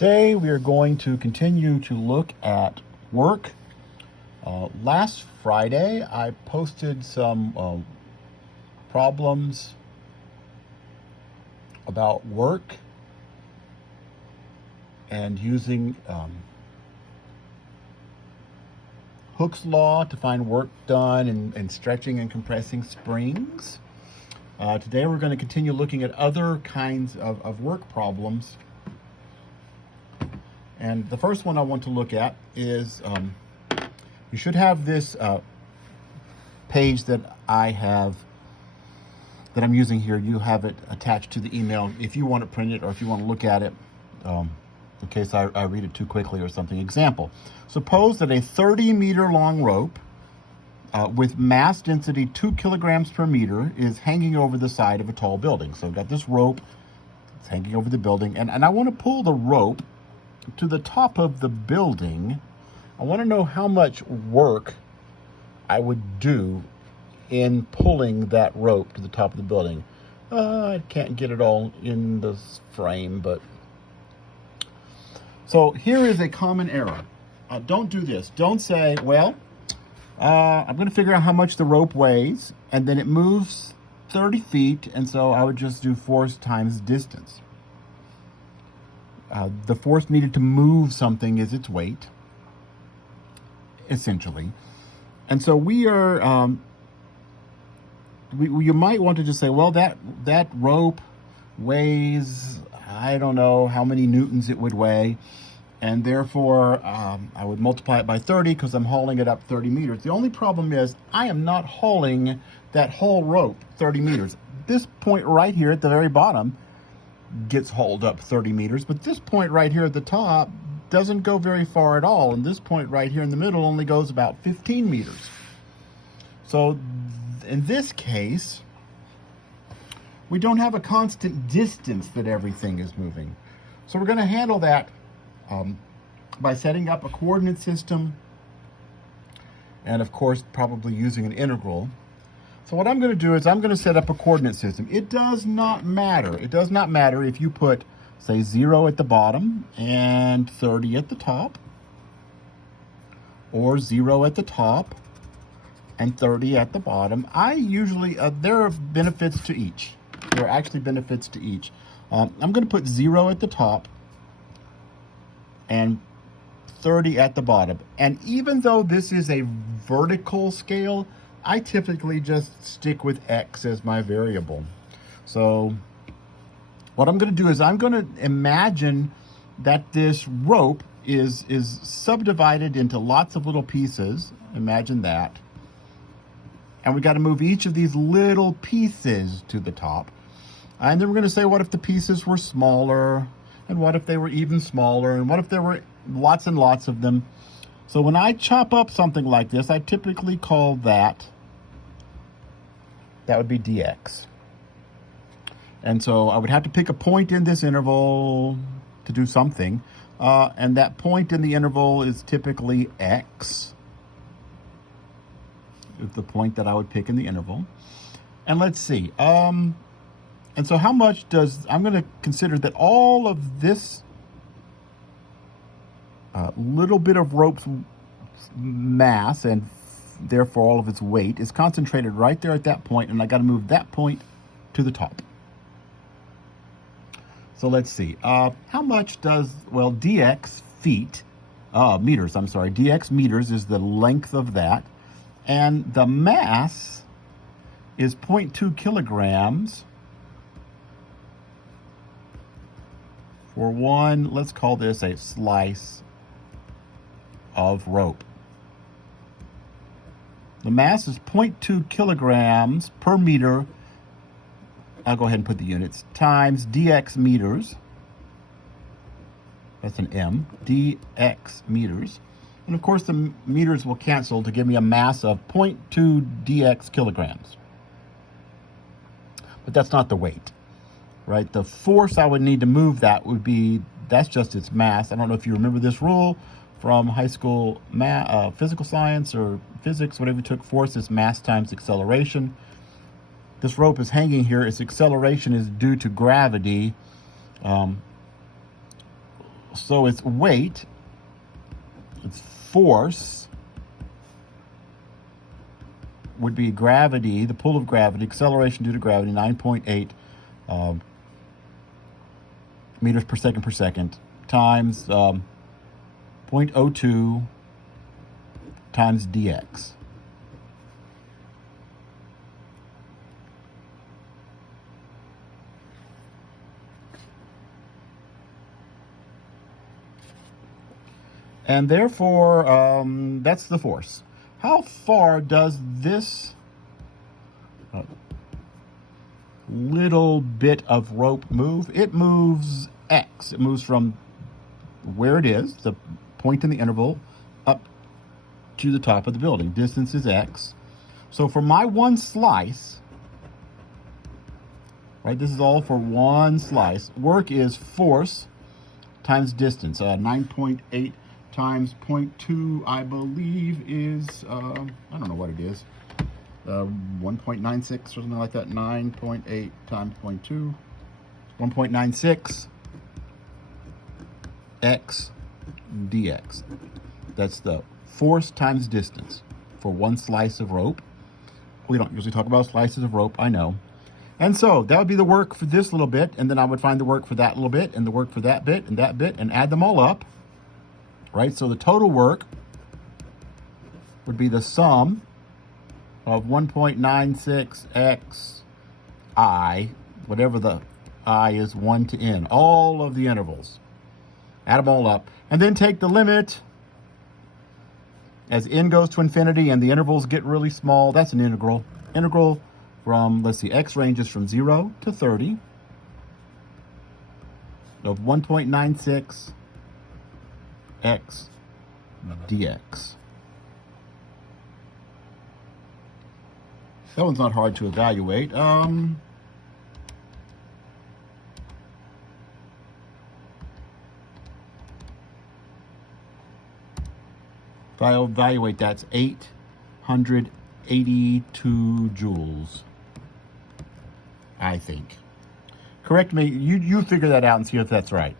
Today we are going to continue to look at work. Last Friday I posted some problems about work and using Hooke's law to find work done and stretching and compressing springs. Today we're going to continue looking at other kinds of work problems. And the first one I want to look at is, you should have this page that I'm using here. You have it attached to the email if you want to print it or if you want to look at it in case I read it too quickly or something. Example, suppose that a 30-meter long rope with mass density 2 kilograms per meter is hanging over the side of a tall building. So I've got this rope, it's hanging over the building, and I want to pull the rope to the top of the building. I want to know how much work I would do in pulling that rope to the top of the building. I can't get it all in this frame, but... So here is a common error. Don't do this. Don't say, well, I'm going to figure out how much the rope weighs, and then it moves 30 feet, and so I would just do force times distance. The force needed to move something is its weight, essentially. And so we are, you might want to just say, well, that rope weighs, I don't know how many newtons it would weigh, and therefore I would multiply it by 30 because I'm hauling it up 30 meters. The only problem is I am not hauling that whole rope 30 meters. This point right here at the very bottom gets hauled up 30 meters, but this point right here at the top doesn't go very far at all, and this point right here in the middle only goes about 15 meters. So in this case, we don't have a constant distance that everything is moving. So we're going to handle that by setting up a coordinate system and, of course, probably using an integral. So what I'm going to do is I'm going to set up a coordinate system. It does not matter. It does not matter if you put, say, 0 at the bottom and 30 at the top, or 0 at the top and 30 at the bottom. I usually, there are benefits to each. There are actually benefits to each. I'm going to put 0 at the top and 30 at the bottom. And even though this is a vertical scale, I typically just stick with X as my variable. So what I'm going to do is I'm going to imagine that this rope is subdivided into lots of little pieces. Imagine that. And we got to move each of these little pieces to the top. And then we're going to say, what if the pieces were smaller? And what if they were even smaller? And what if there were lots and lots of them? So when I chop up something like this, I typically call that would be dx. And so I would have to pick a point in this interval to do something. And that point in the interval is typically x, is the point that I would pick in the interval. And let's see. And so how much I'm going to consider that all of this little bit of rope's mass, and therefore all of its weight, is concentrated right there at that point, and I got to move that point to the top. So let's see. How much dx feet, meters, I'm sorry, dx meters is the length of that, and the mass is 0.2 kilograms for one, let's call this a slice of rope. The mass is 0.2 kilograms per meter. I'll go ahead and put the units. Times dx meters. That's an M. dx meters. And of course the meters will cancel to give me a mass of 0.2 dx kilograms. But that's not the weight, right? The force I would need to move that would be, that's just its mass. I don't know if you remember this rule from high school physical science or physics, whatever you took. Force is mass times acceleration. This rope is hanging here. Its acceleration is due to gravity. So its weight, its force, would be gravity, the pull of gravity, acceleration due to gravity, 9.8 meters per second, times 0.02 times dx. And therefore, that's the force. How far does this little bit of rope move? It moves x. It moves from where it is, the point in the interval, up to the top of the building. Distance is x. So for my one slice, right, this is all for one slice, work is force times distance. 9.8 times 0.2, I believe, is, I don't know what it is, 1.96 or something like that. 9.8 times 0.2, 1.96 x dx. That's the force times distance for one slice of rope. We don't usually talk about slices of rope, I know. And so that would be the work for this little bit, and then I would find the work for that little bit, and the work for that bit, and add them all up. Right, so the total work would be the sum of 1.96 xi, whatever the I is, 1 to n, all of the intervals. Add them all up, and then take the limit as n goes to infinity and the intervals get really small. That's an integral. Integral from, let's see, x ranges from 0 to 30 of 1.96 x dx. That one's not hard to evaluate. If I evaluate, that's 882 joules, I think. Correct me. You figure that out and see if that's right.